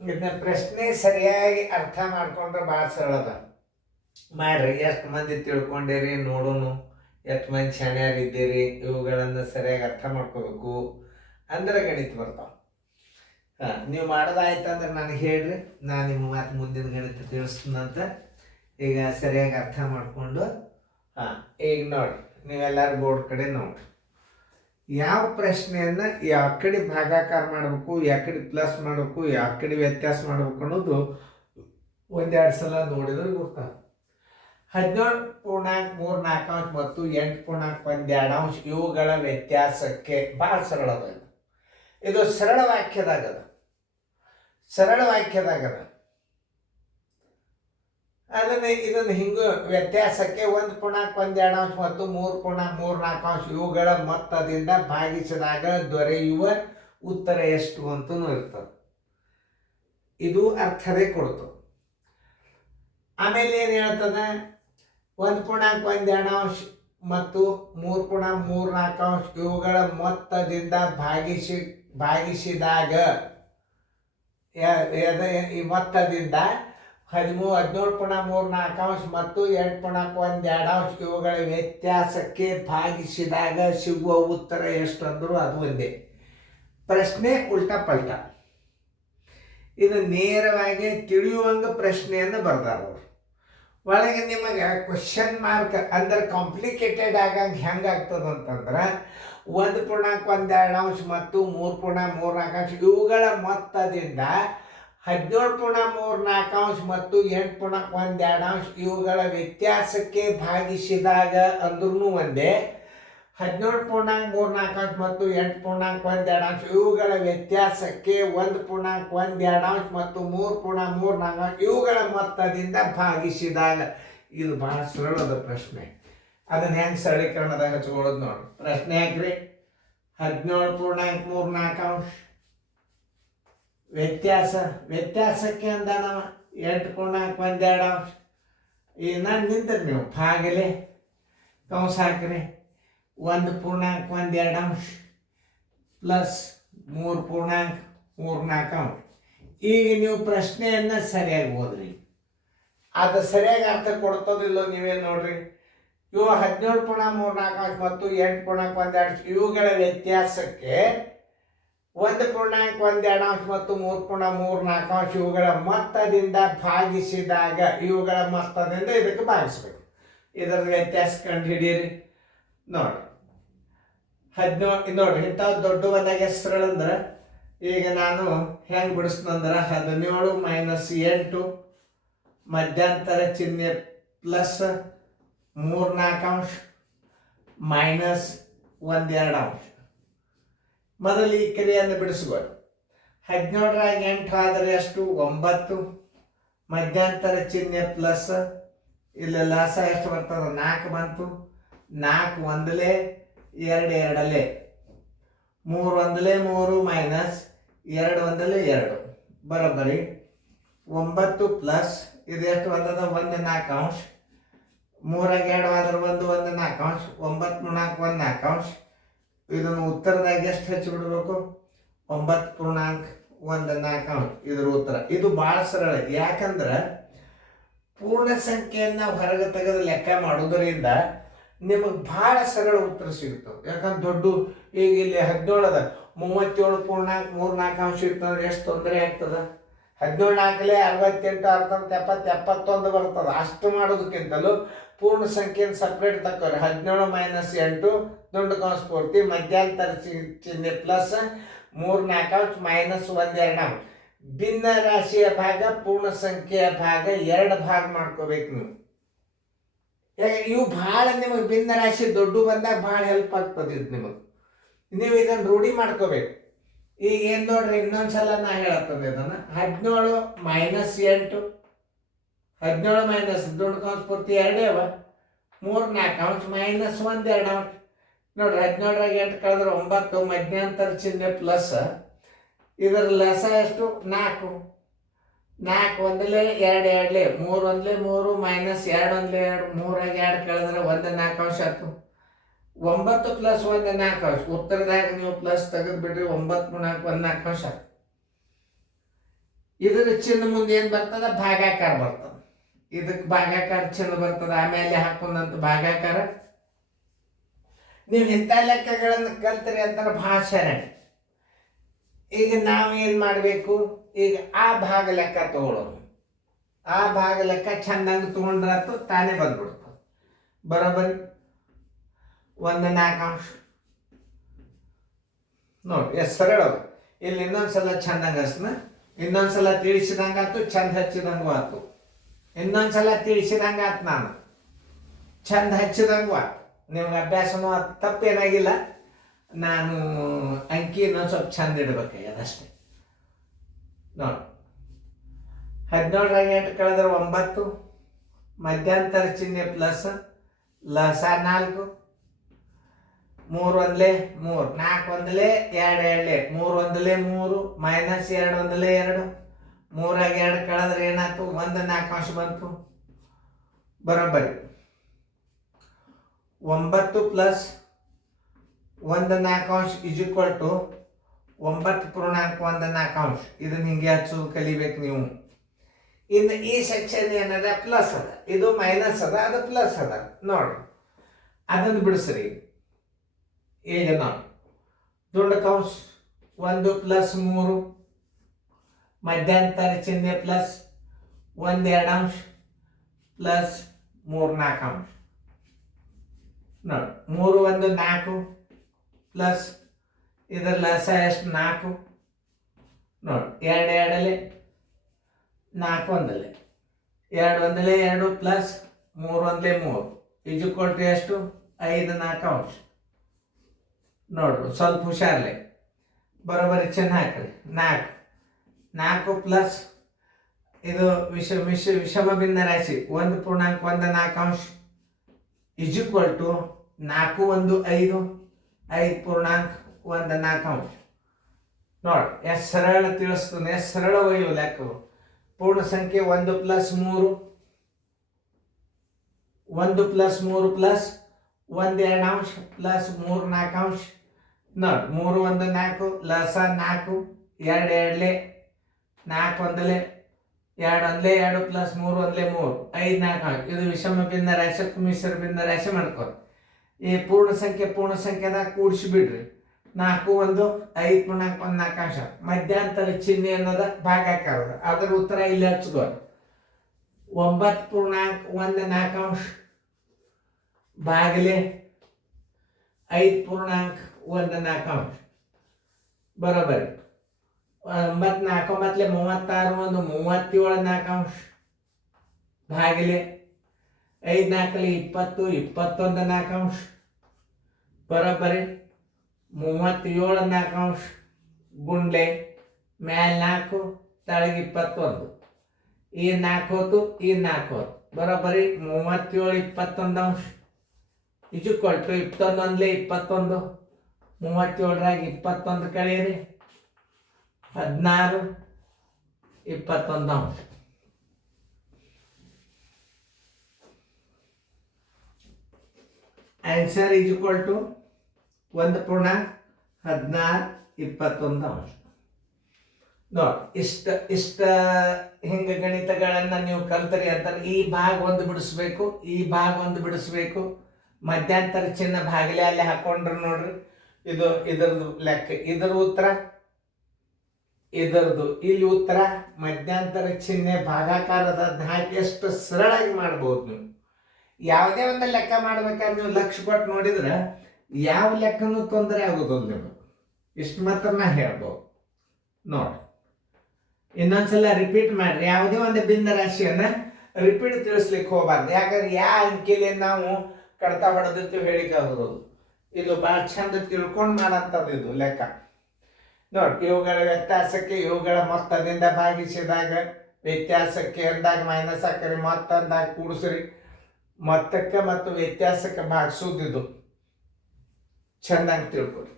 ಇದನ್ನ ಪ್ರಶ್ನೆ ಸರಿಯಾಗಿ ಅರ್ಥ ಮಾಡ್ಕೊಂಡ್ರೆ ಭಾಳ ಸರಳ ಅದ. ಮಾಡ್ರಿ, ಎಷ್ಟು ಮಂದಿ ತಿಳ್ಕೊಂಡಿರಿ ನೋಡೋನು, ಎಷ್ಟು ಮಂದಿ ಶಾಣ್ಯಾರು ಇದ್ದೀರಿ, ಇವುಗಳನ್ನು ಸರಿಯಾಗಿ ಅರ್ಥ ಮಾಡ್ಕೋಬೇಕು ಅಂದ್ರೆ ಗಣಿತ ಬರ್ತಾವ. ನೀವು ಮಾಡೋದಾಯ್ತಂದ್ರೆ ನನಗೆ ಹೇಳ್ರಿ, ನಾನು ನಿಮ್ಮ ಮಾತು ಮುಂದಿನ ಗಣಿತ ತಿಳಿಸ್ತೀನಂತ. ಈಗ ಸರಿಯಾಗಿ ಅರ್ಥ ಮಾಡಿಕೊಂಡು ಈಗ ನೋಡ್ರಿ, ನೀವೆಲ್ಲರೂ ಬೋರ್ಡ್ ಕಡೆ ನೋಡ್ರಿ. ಯಾವ ಪ್ರಶ್ನೆಯನ್ನು ಯಾವ ಕಡೆ ಭಾಗಾಕಾರ ಮಾಡಬೇಕು, ಯಾವ ಕಡೆ ಪ್ಲಸ್ ಮಾಡಬೇಕು, ಯಾವ ಕಡೆ ವ್ಯತ್ಯಾಸ ಮಾಡಬೇಕು ಅನ್ನೋದು ಒಂದೆರಡು ಸಲ ನೋಡಿದ್ರೆ ಗೊತ್ತಾಗ. 17.34 ಮತ್ತು 8.12 ಇವುಗಳ ವ್ಯತ್ಯಾಸಕ್ಕೆ ಭಾಳ ಸರಳ ಅದ. ಇದು ಸರಳ ವಾಕ್ಯದಾಗದ. ಇದನ್ನು ಹಿಂಗೆ ವ್ಯತ್ಯಾಸಕ್ಕೆ 1.12 ಮತ್ತು 3.34 ಇವುಗಳ ಮೊತ್ತದಿಂದ ಭಾಗಿಸಿದಾಗ ದೊರೆಯುವ ಉತ್ತರ ಎಷ್ಟು ಅಂತಲೂ ಇರ್ತದೆ. ಇದು ಅರ್ಥವೇ ಕೊಡ್ತದೆ. ಆಮೇಲೆ ಏನು ಹೇಳ್ತದೆ, 1.12 ಮತ್ತು 3.34 ಇವುಗಳ ಮೊತ್ತದಿಂದ ಭಾಗಿಸಿದಾಗ ಈ ಮೊತ್ತದಿಂದ 17.34 ಮತ್ತು 8.12 ಇವುಗಳ ವ್ಯತ್ಯಾಸಕ್ಕೆ ಭಾಗಿಸಿದಾಗ ಸಿಗುವ ಉತ್ತರ ಎಷ್ಟು ಅಂದರೂ ಅದು ಒಂದೇ. ಪ್ರಶ್ನೆ ಉಲ್ಟಾ ಪಲ್ಟ. ಇದು ನೇರವಾಗಿ ತಿಳಿಯುವಂಗೆ ಪ್ರಶ್ನೆಯನ್ನು ಬರ್ದಾರ ಅವರು. ಒಳಗೆ ನಿಮಗೆ ಕ್ವಶನ್ ಮಾರ್ಕ್ ಅಂದ್ರೆ ಕಾಂಪ್ಲಿಕೇಟೆಡ್ ಆಗಂಗೆ ಹೆಂಗಾಗ್ತದಂತಂದ್ರೆ 1.12 ಮತ್ತು 3.34 ಇವುಗಳ ಮೊತ್ತದಿಂದ 17.34 ಮತ್ತು 8.12 ಇವುಗಳ ವ್ಯತ್ಯಾಸಕ್ಕೆ ಭಾಗಿಸಿದಾಗ ಅಂದ್ರೂ ಒಂದೇ. 17.34 ಮತ್ತು 8.12 ಇವುಗಳ ವ್ಯತ್ಯಾಸಕ್ಕೆ 1.12 ಮತ್ತು 3.34 ಇವುಗಳ ಮೊತ್ತದಿಂದ ಭಾಗಿಸಿದಾಗ. ಇದು ಭಾಳ ಸರಳದ ಪ್ರಶ್ನೆ. ಅದನ್ನ ಹೆಂಗೆ ಸರಳೀಕರಣದಾಗ ಹಚ್ಕೊಳ್ಳೋದು ನೋಡಿ. ಪ್ರಶ್ನೆ ಹಾಕ್ರಿ, 17.34 ವ್ಯತ್ಯಾಸಕ್ಕೆ ಅಂದ ನಾವು 8.12 ಈಗ ನಾನು ನಿಂತ್ರಿ ನೀವು ಭಾಗಲೆ ಕಂಸ ಹಾಕ್ರಿ 1.12 ಪ್ಲಸ್ 3.34. ಈಗ ನೀವು ಪ್ರಶ್ನೆಯನ್ನು ಸರಿಯಾಗಿ ಓದ್ರಿ. ಅದು ಸರಿಯಾಗಿ ಅರ್ಥ ಕೊಡ್ತದಿಲ್ಲೋ ನೀವೇನು ನೋಡ್ರಿ. ಇವು 17.34 ಮತ್ತು 8.12 ಇವುಗಳ ವ್ಯತ್ಯಾಸಕ್ಕೆ 1.12 ಮತ್ತು 3.34 ಇವುಗಳ ಮೊತ್ತದಿಂದ ಭಾಗಿಸಿದಾಗ ಇವುಗಳ ಮೊತ್ತದಿಂದ ಇದಕ್ಕೆ ಭಾಗಿಸ್ಬೇಕು. ಇದರ ವ್ಯತ್ಯಾಸ ಕಂಡು ಹಿಡೀರಿ ನೋಡ್ರಿ. ನೋಡ್ರಿ, ಇಂಥವು ದೊಡ್ಡ ಬಂದಾಗ ಎಷ್ಟು ಸರಳ ಅಂದ್ರೆ ಈಗ ನಾನು ಹೆಂಗೆ ಬಿಡಿಸ್ತಂದ್ರೆ 17 ಮೈನಸ್ 8 ಮಧ್ಯಂತರ ಚಿಹ್ನೆ ಪ್ಲಸ್ 3.4 ಮೈನಸ್ 1.2. ಮೊದಲು ಈ ಕ್ರಿಯೆಯನ್ನು ಬಿಡಿಸ್ಬೋದು. 17ರಾಗ 8 ಆದರೆ ಎಷ್ಟು 9, ಮಧ್ಯಂತರ ಚಿಹ್ನೆ ಪ್ಲಸ್, ಇಲ್ಲಿ ಲಾಸ ಎಷ್ಟು ಬರ್ತದೆ 4 ಬಂತು. 4 ಒಂದಲೇ 2 ಎರಡಲ್ಲೇ 3 ಒಂದಲೇ 3 ಮೈನಸ್ 2 ಒಂದಲೇ 2 ಬರೋಬ್ಬರಿ 9 ಪ್ಲಸ್ ಇದು ಎಷ್ಟು ಬಂದದ 1.4. 3ರಾಗ 2 ಆದ್ರೆ 1.4, 9 4 1.4. ಇದನ್ನು ಉತ್ತರದಾಗ ಎಷ್ಟು ಹಚ್ಚಿಬಿಡ್ಬೇಕು 9.14 ಇದ್ರ ಉತ್ತರ. ಇದು ಭಾಳ ಸರಳ. ಯಾಕಂದ್ರೆ ಪೂರ್ಣ ಸಂಖ್ಯೆಯನ್ನು ಹೊರಗೆ ತೆಗೆದು ಲೆಕ್ಕ ಮಾಡೋದರಿಂದ ನಿಮಗೆ ಭಾಳ ಸರಳ ಉತ್ತರ ಸಿಗ್ತವೆ. ಯಾಕಂದ್ರೆ ದೊಡ್ಡ ಈಗ ಇಲ್ಲಿ 17 ಅದ 37.34 ಇರ್ತಂದ್ರೆ ಎಷ್ಟು ತೊಂದರೆ ಆಗ್ತದೆ. 17 68 68 71 ಬರ್ತದೆ. ಅಷ್ಟು ಮಾಡೋದಕ್ಕಿಂತಲೂ ಪೂರ್ಣ ಸಂಖ್ಯೆಯನ್ನು ಸಪ್ರೇಟ್ ತಕ್ಕೋರಿ. 17 ಮೈನಸ್ 8 ದೊಡ್ಡ ಕಂಸ ಪೂರ್ತಿ, ಮಧ್ಯಂತರ ಚಿಹ್ನೆ ಪ್ಲಸ್ 3.4 ಮೈನಸ್ 1.2. ಭಿನ್ನ ರಾಶಿಯ ಭಾಗ ಪೂರ್ಣ ಸಂಖ್ಯೆಯ ಭಾಗ 2 ಭಾಗ ಮಾಡ್ಕೋಬೇಕು ನೀವು. ಇವು ಭಾಳ ನಿಮಗೆ ಭಿನ್ನ ರಾಶಿ ದೊಡ್ಡ ಬಂದಾಗ ಭಾಳ ಹೆಲ್ಪ್ ಆಗ್ತದೆ. ಇದು ನಿಮಗೆ ನೀವು ಇದನ್ನು ರೂಢಿ ಮಾಡ್ಕೋಬೇಕು. ಈಗ ಏನು ನೋಡ್ರಿ, ಇನ್ನೊಂದ್ಸಲ ನಾ ಹೇಳತ್ತದ ಇದನ್ನು. 17 ಮೈನಸ್ 8, 17 ಮೈನಸ್ ದೊಡ್ಡ ಕಂಸ ಪೂರ್ತಿ 2 ಅವ, 3.4 ಮೈನಸ್ 1.2 ನೋಡ್ರಿ. 17ರಾಗ 8 ಕಳೆದ್ರೆ 9, ಮಧ್ಯಂತರ ಚಿಹ್ನೆ ಪ್ಲಸ್, ಇದರ ಲಸ ಎಷ್ಟು 4. 4 ಒಂದಲೇ 2 ಎರಡಲೇ 3 ಒಂದಲೇ 3 ಮೈನಸ್ 2 ಒಂದಲೇ 2, 3ರಾಗ 2 ಕಳೆದ್ರೆ 1.4 ಆಯ್ತು. 9 ಪ್ಲಸ್ 1.4 ಉತ್ತರದಾಗ ನೀವು ಪ್ಲಸ್ ತೆಗೆದು ಬಿಡ್ರಿ 9.14 ಆಯ್ತು. ಇದರ ಚಿಹ್ನೆ ಮುಂದೆ ಏನು ಬರ್ತದ? ಭಾಗಾಕಾರ ಬರ್ತದ. ಇದಕ್ಕೆ ಭಾಗಾಕಾರ ಚಿಹ್ನೆ ಬರ್ತದ. ಆಮೇಲೆ ಹಾಕೊಂಡಂತ ಭಾಗಾಕಾರ. ನೀವು ಇಂಥ ಲೆಕ್ಕಗಳನ್ನು ಕಲ್ತ್ರಿ ಅಂತಾರೆ ಭಾಳ ಸರಣಿ. ಈಗ ನಾವು ಏನು ಮಾಡಬೇಕು? ಈಗ ಆ ಭಾಗ ಲೆಕ್ಕ ತಗೊಳ್ಳೋಣ. ಆ ಭಾಗ ಲೆಕ್ಕ ಚಂದಂಗೆ ತೊಗೊಂಡ್ರಾತು ತಾನೇ ಬಂದ್ಬಿಡ್ತದೆ. ಬರೋಬ್ಬರಿ 1/4 ನೋಡಿ ಎಷ್ಟು ಸರಳ. ಇಲ್ಲಿ ಇನ್ನೊಂದ್ಸಲ ಚಂದಂಗೆ ಹಸ್ನ, ಇನ್ನೊಂದ್ಸಲ ತಿಳಿಸಿದಂಗಾತು, ಚಂದ ಹಚ್ಚಿದಂಗೂ ಆತು. ಇನ್ನೊಂದ್ಸಲ ತಿಳಿಸಿದಂಗೆ ಆತು, ನಾನು ಚಂದ ಹಚ್ಚಿದಂಗೂ ಆತು. ನಿಮ್ಗೆ ಅಭ್ಯಾಸನೂ ಅದು ತಪ್ಪೇನಾಗಿಲ್ಲ. ನಾನು ಅಂಕಿ ಇನ್ನೊಂದು ಸ್ವಲ್ಪ ಚಂದ ಇಡಬೇಕಾಗ್ಯದ ಅಷ್ಟೇ. ನೋಡಿ 17 8 ಕಳೆದ್ರೆ 9, ಮಧ್ಯಂತರ ಚಿಹ್ನೆ ಪ್ಲಸ್, ಲಸ 4, 3 1 3, 4 1 2 2, 3 1 3, ಮೈನಸ್ 2 1 2, 3 2 ಕಳೆದ್ರೆ ಏನಾಯ್ತು? 1/4 ಬಂತು. ಬರೋಬ್ಬರಿ 9 ಪ್ಲಸ್ 1/4 ಇಸ್ ಈಕ್ವಲ್ ಟು 9.14. ಇದನ್ನ ಹಿಂಗೆ ಹಚ್ಚೋದು ಕಲಿಬೇಕು ನೀವು. ಇನ್ನು ಈ ಸೆಕ್ಷನ್ ಏನದ? ಪ್ಲಸ್ ಅದ, ಇದು ಮೈನಸ್ ಅದ, ಅದು ಪ್ಲಸ್ ಅದ. ನೋಡಿ ಅದನ್ನು ಬಿಡಿಸ್ರಿ. ಈಗ ನೋಡಿ ದೊಡ್ಡ ಕೌಂಸ್ 1 + 3, ಮಧ್ಯಂತರ ಚಿಹ್ನೆ ಪ್ಲಸ್ 1 2 ಪ್ಲಸ್ 3 4. ನೋಡಿ 3 1 4 ಪ್ಲಸ್ ಇದರ ಲಸ ಎಷ್ಟು? 4. ನೋಡಿ 2 2 4 1 2 1 2 ಪ್ಲಸ್ 3 1 3 ಇಸ್ ಈಕ್ವಲ್ ಟು ಎಷ್ಟು? 5 4. ನೋಡ್ರಿ ಸ್ವಲ್ಪ ಹುಷಾರ್ಲೆ, ಬರೋಬ್ಬರಿ ಚಿಹ್ನೆ ಹಾಕ್ರಿ. 4 ಪ್ಲಸ್ ಇದು ವಿಷಮ ಭಿನ್ನ ರಾಶಿ 1.14 ಇಸ್ ಈಕ್ವಲ್ ಟು 4 1 5 5.14. ನೋಡಿ ಎಷ್ಟು ಸರಳ ತಿಳಿಸ್ತದೆ, ಎಷ್ಟು ಸರಳವಾಗಿ ಲೆಕ್ಕವು. ಪೂರ್ಣ ಸಂಖ್ಯೆ 1 + 3, 1 + 3 ಪ್ಲಸ್ 1 2 ಪ್ಲಸ್ 3 4. ನೋಡಿ 3 1 4, ಲಸ 4, 2 2 4 1 2 1 2 ಪ್ಲಸ್ 3 1 3, 5 4. ಇದು ವಿಷಮ ಭಿನ್ನ ರಾಶಿ, ಮಿಶ್ರ ಭಿನ್ನ ರಾಶಿ ಮಾಡ್ಕೊ. ಈ ಪೂರ್ಣ ಸಂಖ್ಯೆದಾಗ ಕೂಡಿಸಿ ಬಿಡ್ರಿ. 4 1 5.14. ಮಧ್ಯಂತರ ಚಿಹ್ನೆ ಅನ್ನೋದ ಭಾಗಾಕಾರದ. ಅದರ ಉತ್ತರ ಇಲ್ಲಿ ಹಚ್ಕೋರಿ. 9.14 ಭಾಗಲೆ 5.14. ಬರೋಬ್ಬರಿ 9 4 36 1 37 ಭಾಗಿಲೆ 5 4 20 21 4. ಬರೋಬ್ಬರಿ 37 4 ಗುಂಡ್ಲೆ ಮ್ಯಾಲ 4 ತಳಗೆ 21. ಈ 4 ಹೋತು, ಈ 4 ಹೋತು. ಬರೋಬ್ಬರಿ 37 21 ಇಸ್ ಈಕ್ವಲ್ ಟು 21 21. 37ರಾಗ 21 ಕಳೆಯಿರಿ 16 21. Answer is equal to 1.16 21. ನೋಡಿ ಇಷ್ಟ ಹಿಂಗೆ ಗಣಿತಗಳನ್ನ ನೀವು ಕಲ್ತರಿ ಅಂತಾರೆ. ಈ ಭಾಗ ಒಂದು ಬಿಡಿಸ್ಬೇಕು, ಈ ಭಾಗ ಒಂದು ಬಿಡಿಸ್ಬೇಕು. ಮಧ್ಯಂತರ ಚಿಹ್ನೆ ಭಾಗಲೆ ಅಲ್ಲಿ ಹಾಕೊಂಡ್ರು ನೋಡ್ರಿ. ಇದರದು ಲೆಕ್ಕ, ಇದರ ಉತ್ತರ, ಇದರದು ಇಲ್ಲಿ ಉತ್ತರ. ಮಧ್ಯಂತರ ಚಿಹ್ನೆ ಭಾಗಾಕಾರದ ಹಾಕಿ ಎಷ್ಟು ಸರಳಾಗಿ ಮಾಡ್ಬೋದು ನೀವು. ಯಾವುದೇ ಒಂದು ಲೆಕ್ಕ ಮಾಡ್ಬೇಕಾದ್ರೆ ನೀವು ಲಕ್ಷ್ಯ ಕೊಟ್ಟು ನೋಡಿದ್ರೆ ಯಾವ ಲೆಕ್ಕನೂ ತೊಂದರೆ ಆಗೋದಿಲ್ಲ ನೀವು. ಇಷ್ಟು ಮಾತ್ರ ನಾ ಹೇಳ್ಬೋದು. ನೋಡಿ ಇನ್ನೊಂದ್ಸಲ ರಿಪೀಟ್ ಮಾಡ್ರಿ. ಯಾವುದೇ ಒಂದು ಭಿನ್ನ ರಾಶಿಯನ್ನ ರಿಪೀಟ್ ತಿಳಿಸ್ಲಿಕ್ಕೆ ಹೋಗ್ಬಾರ್ದು. ಯಾಕಂದ್ರೆ ಯಾವ ಅಂಕಿಲಿ ನಾವು ಕಡ್ತ ಹೊಡೆದಿರ್ತೀವಿ ಹೇಳಿಕಾಗೋದು. ಇದು ಭಾಳ ಚಂದ ತಿಳ್ಕೊಂಡು ಮಾಡೋಂಥದ್ದು ಇದು ಲೆಕ್ಕ. ನೋಡಿ ಇವುಗಳ ವ್ಯತ್ಯಾಸಕ್ಕೆ ಇವುಗಳ ಮೊತ್ತದಿಂದ ಭಾಗಿಸಿದಾಗ, ವ್ಯತ್ಯಾಸಕ್ಕೆ ಅಂದಾಗ ಮೈನಸ್ ಹಾಕರಿ, ಮೊತ್ತ ಅಂದಾಗ ಕೂಡಿಸ್ರಿ. ಮೊತ್ತಕ್ಕೆ ಮತ್ತು ವ್ಯತ್ಯಾಸಕ್ಕೆ ಭಾಗಿಸೋದಿದು ಚೆಂದಾಗಿ ತಿಳ್ಕೊರಿ.